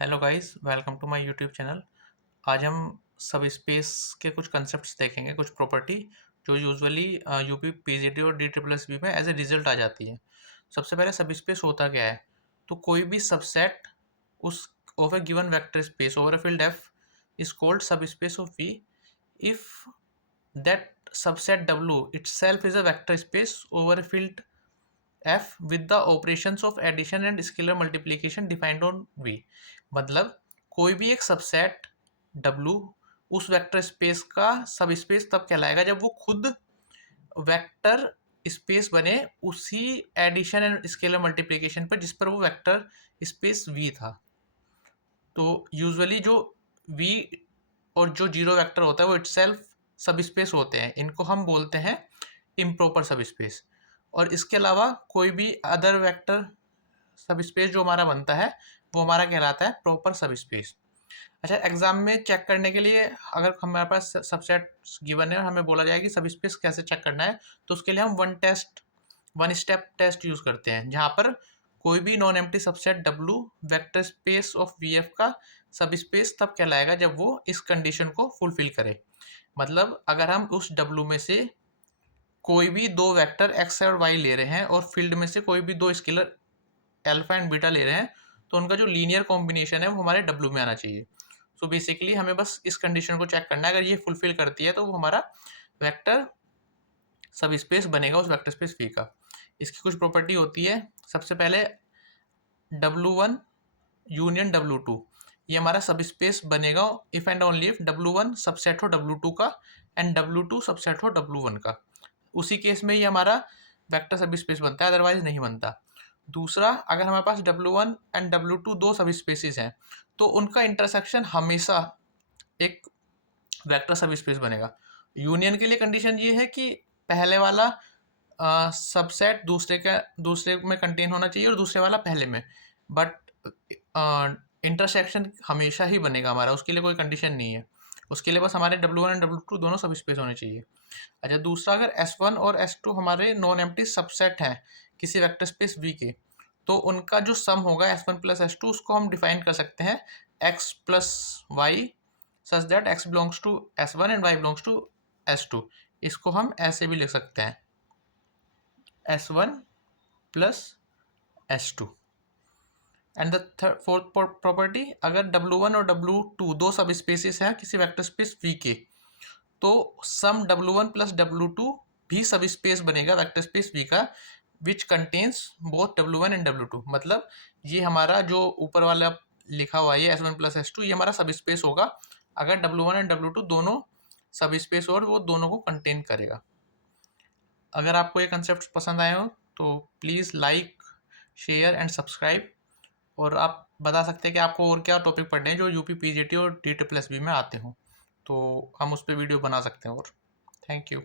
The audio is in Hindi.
Hello guys, welcome to my YouTube channel. आज हम सब स्पेस के कुछ कंसेप्ट्स देखेंगे, कुछ प्रॉपर्टी जो यूजुअली यूपी पीजीटी और डी ट्रिपल एस बी में एज ए रिजल्ट आ जाती है। सबसे पहले सब स्पेस होता क्या है? तो कोई भी सबसेट उस of a given vector space over a field F is called subspace of V if that subset W itself is a vector space over a field F with the operations of addition and scalar multiplication defined on V. मतलब कोई भी एक सबसेट डब्लू उस वेक्टर स्पेस का सब स्पेस तब कहलाएगा जब वो खुद वेक्टर स्पेस बने उसी एडिशन एंड स्केलर मल्टीप्लिकेशन पर जिस पर वो वेक्टर स्पेस वी था। तो यूजुअली जो वी और जो जीरो वेक्टर होता है वो इटसेल्फ सब स्पेस होते हैं, इनको हम बोलते हैं इम्प्रॉपर सब स्पेस। और इसके अलावा कोई भी अदर वेक्टर सब स्पेस जो हमारा बनता है वो हमारा कहलाता है प्रॉपर सब स्पेस। अच्छा, एग्जाम में चेक करने के लिए अगर हमारे पास सबसेट गिवन है और हमें बोला जाए कि सब स्पेस कैसे चेक करना है, तो उसके लिए हम वन स्टेप टेस्ट यूज करते हैं, जहाँ पर कोई भी non empty subset W vector space of V F का सब स्पेस तब कहलाएगा जब वो इस कंडीशन को फुलफिल करे। मतलब अगर हम उस डब्लू में से कोई भी दो वेक्टर एक्स और वाई ले रहे हैं और फील्ड में से कोई भी दो स्केलर अल्फा एंड बीटा ले रहे हैं, तो उनका जो लीनियर कॉम्बिनेशन है वो हमारे डब्लू में आना चाहिए। सो बेसिकली हमें बस इस कंडीशन को चेक करना है, अगर ये फुलफिल करती है तो वो हमारा वेक्टर सब स्पेस बनेगा उस वेक्टर स्पेस वी का। इसकी कुछ प्रॉपर्टी होती है। सबसे पहले W1 यूनियन W2, ये हमारा सब स्पेस बनेगा if and only if W1 subset हो W2 का एंड W2 सबसेट हो W1 का। उसी केस में ये हमारा वेक्टर सब स्पेस बनता है, अदरवाइज नहीं बनता। दूसरा, अगर हमारे पास W1 एंड W2 दो सब स्पेसिस हैं तो उनका इंटरसेक्शन हमेशा एक वेक्टर सब स्पेस बनेगा। यूनियन के लिए कंडीशन ये है कि पहले वाला सबसेट दूसरे में कंटेन होना चाहिए और दूसरे वाला पहले में। बट इंटरसेक्शन हमेशा ही बनेगा हमारा, उसके लिए कोई कंडीशन नहीं है। उसके लिए बस हमारे W1 एंड W2 दोनों सब स्पेस होने चाहिए। अच्छा, दूसरा, अगर S1 और S2 हमारे नॉन एम्प्टी सबसेट हैं किसी वेक्टर स्पेस V के, तो उनका जो सम होगा S1 प्लस S2 उसको हम डिफाइन कर सकते हैं x plus Y such that x belongs to S1 and y belongs to S2। इसको हम ऐसे भी लिख सकते हैं S1 plus S2। And the fourth property, अगर W1 और W2 दो सब स्पेसिस हैं किसी वेक्टर स्पेस V के, तो सम W1 प्लस W2 भी सब स्पेस बनेगा वेक्टर स्पेस V का which contains both W1 and W2। मतलब ये हमारा जो ऊपर वाला लिखा हुआ है S1 प्लस S2, ये हमारा सब स्पेस होगा अगर W1 एंड W2 दोनों सब स्पेस और वो दोनों को कंटेन करेगा। अगर आपको ये कंसेप्ट पसंद आए हो तो please like, share and subscribe. और आप बता सकते हैं कि आपको और क्या टॉपिक पढ़ने हैं जो यूपी पीजीटी और डी ट्रिपल एस बी में आते हों, तो हम उस पर वीडियो बना सकते हैं। और थैंक यू।